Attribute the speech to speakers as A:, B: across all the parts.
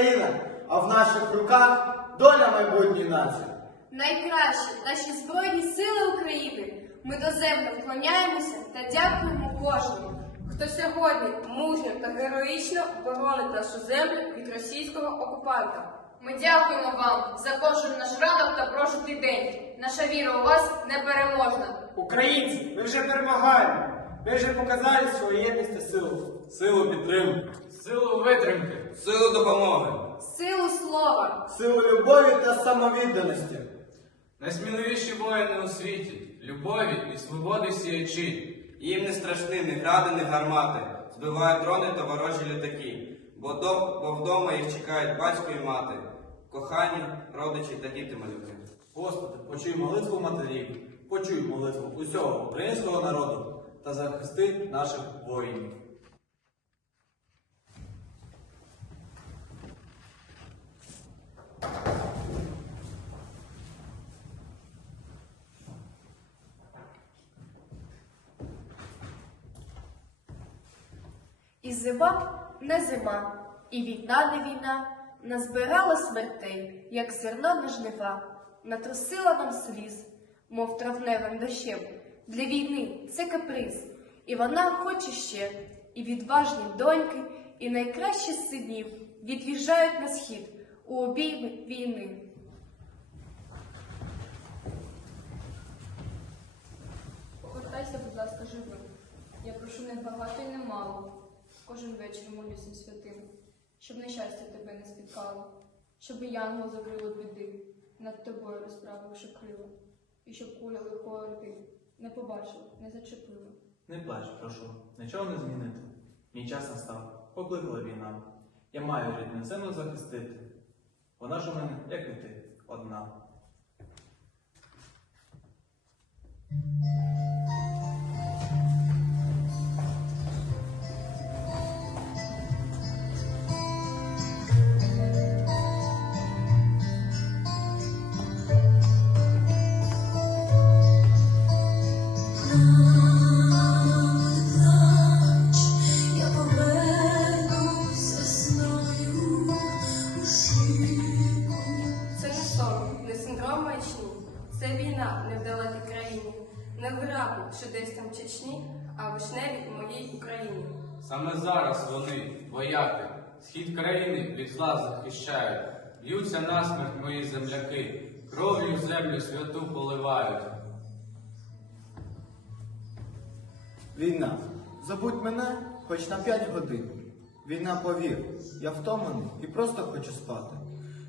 A: Україна, а в наших руках доля майбутньої нації.
B: Найкращі наші Збройні Сили України. Ми доземно вклоняємося та дякуємо кожному, хто сьогодні мужньо та героїчно боронить нашу землю від російського окупанта. Ми дякуємо вам за кожен наш ранок та прожитий день. Наша віра у вас непереможна.
C: Українці, ми вже перемагаємо. Ми вже показали свою єдність та силу.
D: Силу підтримки, силу витримки.
E: Силу допомоги.
B: Силу слова,
A: Силу любові та самовідданості.
D: Найсміливіші воїни у світі, любові і свободи сіячі.
E: Їм не страшні ні гради, ні гармати. Збивають дрони та ворожі літаки. Бо, до, бо вдома їх чекають батько і мати, кохані, родичі та діти малюки.
F: Господи, почуй молитву матерів, почуй молитву усього українського народу та захисти наших воїнів.
B: І зима не зима, і війна не війна, назбирала смертей, як зерно на жнива, натрусила нам сліз, мов травневим дощем. Для війни це каприз, і вона хоче ще, і відважні доньки, і найкращі синів від'їжджають на схід у обійми війни.
G: Повертайся, будь ласка, живим. Я прошу не багато і не мало. Кожен вечір молюся святим, щоб нещастя тебе не спіткало, щоб янгол закрив від біди, над тобою розправивши крила, і щоб куля лихої орди не побачила, не зачепила.
F: Не плач, прошу, нічого не змінити. Мій час настав, покликала війна. Я маю рідну землю захистити. Вона ж у мене, як і ти, одна.
B: Далекій країні, не в грабу, що десь там в Чечні, а в вишневій моїй Україні.
D: Саме зараз вони, вояки, схід країни від зла захищають. Б'ються насмерть мої земляки, кров'ю землю святу поливають.
A: Війна. Забудь мене хоч на п'ять годин. Війна, повір, я втомлений і просто хочу спати.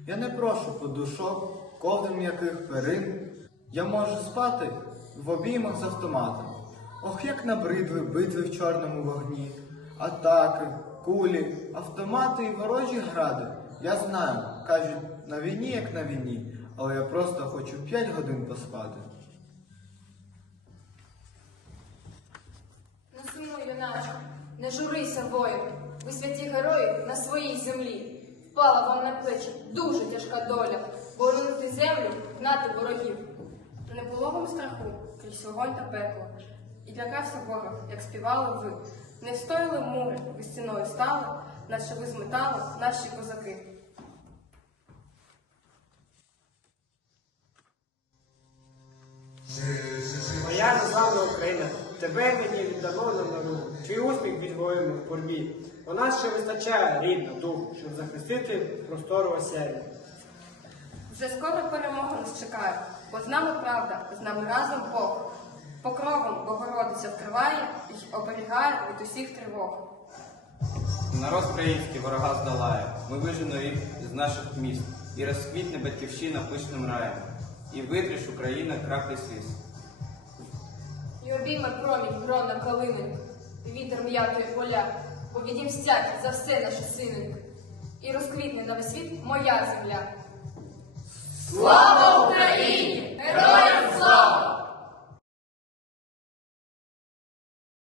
A: Я не прошу подушок, ковдр м'яких перин. Я можу спати в обіймах з автоматом. Ох, як набридли битви в чорному вогні, атаки, кулі, автомати і ворожі гради. Я знаю, кажуть, на війні, як на війні, але я просто хочу п'ять годин поспати.
G: Не сумуй, юначе, не журися, воїн. Ви святі герої на своїй землі. Впала вам на плечі дуже тяжка доля, боронити землю, гнати ворогів.
B: Не було вам страху крізь вогонь та пекло, і лякався ворог, як співали ви. Не встояли мури, ви стіною стали, наче ви зметали наші козаки.
C: Моя незламна Україна, тебе мені віддано на миру. Твій успіх від воїну в борьбі. У нас ще вистачає рідна духу, щоб захистити простору оселі.
B: Вже скоро перемога нас чекає, бо з нами правда, з нами разом Бог. Покровом Богородиця вкриває і оберігає від усіх тривог.
E: Народ український ворога здолає. Ми вижено їх з наших міст, і розквітне батьківщина пишним раєм. І витріш Україна краплі сліз.
G: І обійме промінь грона калини, і вітер м'ятої поля, бо відімстять за все наші сини. І розквітне на весь світ моя земля.
D: Слава Україні! Herojem sláva!